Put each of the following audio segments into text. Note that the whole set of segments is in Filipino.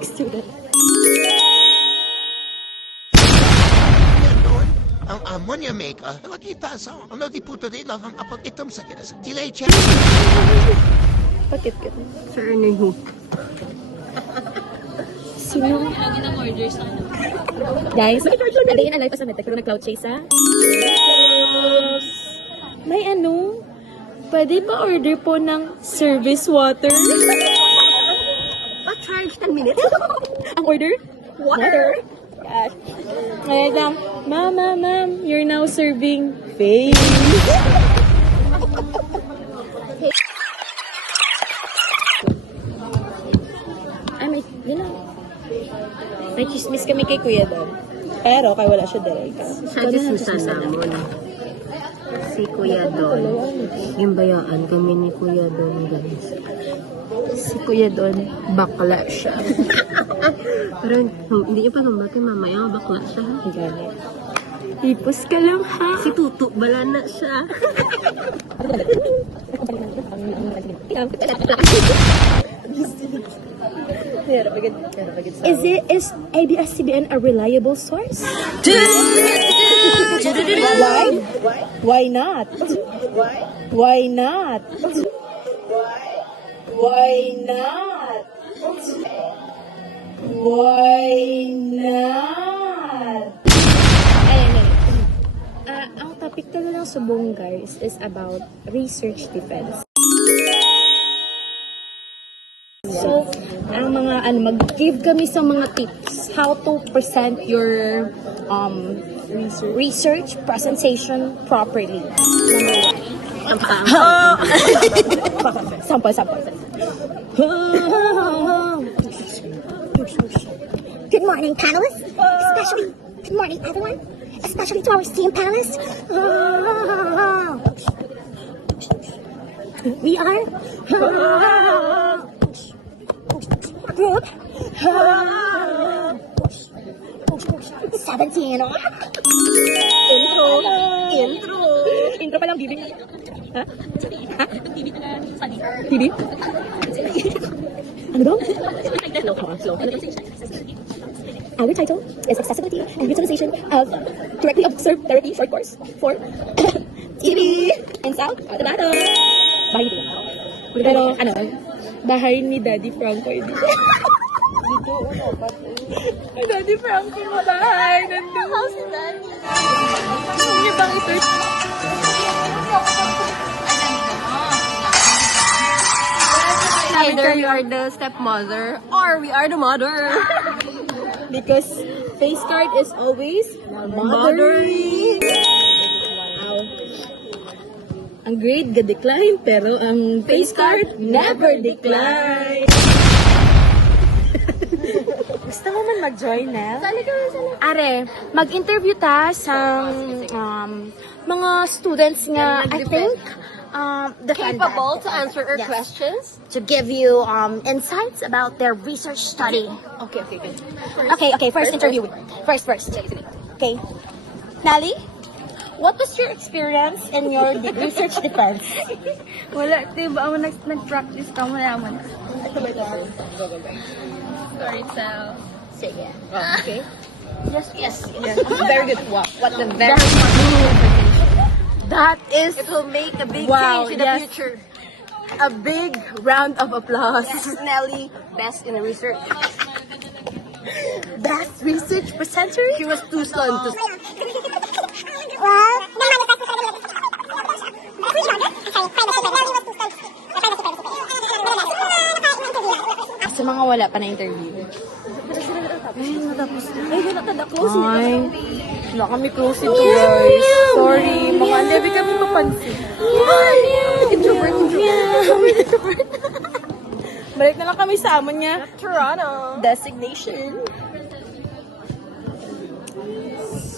next student. Ang ammonia maker, lagi pasa, ano di puto di lang ang apag itom sa kinas. Delay check. Bakit ka? Sir, ano yun? Sino? Lagi ng order sa ano. Guys, adayin alay pa sa medtech pero nag-cloud chase ha? May ano? Pwede ba order po ng service water? Pa-charge 10 minutes? Ang order? Water. Gosh. Ngayon lang, ma'am, you're now serving face. May, may chismis kami kay Kuya doon. Pero, kaya wala siya direct. Sa chismisan namon. Si Kuya Don. Yung bayaan kami ni Kuya Don, guys. Si Kuya doon, bakla siya. Pero hindi niyo pa lumaki mamaya, bakla siya. Ganit. Ipos ka lang ha. Si Tutu, bala na siya. Is ABS-CBN a reliable source? Why? Why not? Why not? Why not? Why not? Ang topic talaga ng subong guys is about research defense. So, ang mga mag-give kami sa mga tips how to present your research presentation properly. Number 1. Sample. Good morning, panelists. Especially, good morning, everyone. Especially to our esteemed panelists. We are group 17. Intro pa lang, bibig. Ha? TV? Ano daw? Slow. Our title is Accessibility and Utilization of Directly Observed Therapy Short Course for TV and South Cotabato. Bahay dito. Pero, bahay ni Daddy Franco. Dito, Daddy Franco mo bahay. Nandun. House ni Daddy. Hindi bang ito? Either you are the stepmother or we are the mother. Because face card is always mothering. Wow. Ang grade ga-decline pero ang face card never decline. Gusto mo man mag-join na? Are, mag-interview ta sa mga students nga I think Capable to answer our questions. To give you insights about their research study. Okay, good. Okay, first interview. First. Okay. Nally, what was your experience in your research defense? Wala, diba ako nag-practice ka mo naman. Story tell. Sige. Okay. Yes. Very good. Wow. What the very That is It will make a big Wow, change in the yes. future. a big round of applause. Yes, Nelly, best in the research. Best research presenter? She was too stunned to Sa mga wala pa na interview. Ay, wala kami close ito guys. Sorry, mga hindi kami mapansin. Introvert. Balik na lang kami sa amon niya. Toronto. Designation.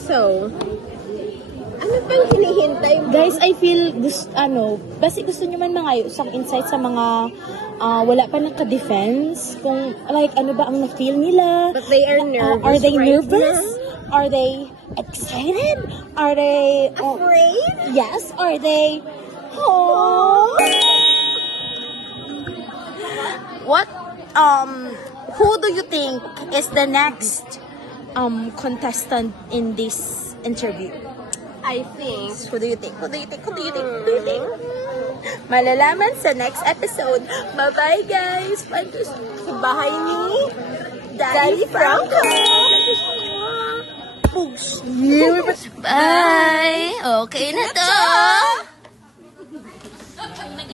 So, ano pang hinihintay mo? Guys, I feel basi gusto niyo man mga isang insight sa mga wala pa naka-defense kung like ano ba ang na-feel nila. But they are nervous. Are they right nervous? now. Are they excited? Are they Afraid? Yes, are they oh? Who do you think is the next contestant in this interview? I think, Who do you think? Who do you think? Who do you think? Who do you think? Malalaman sa next episode. Bye-bye, guys! Sa bahay ni Daddy Franco! Push! Bye! Okay na to!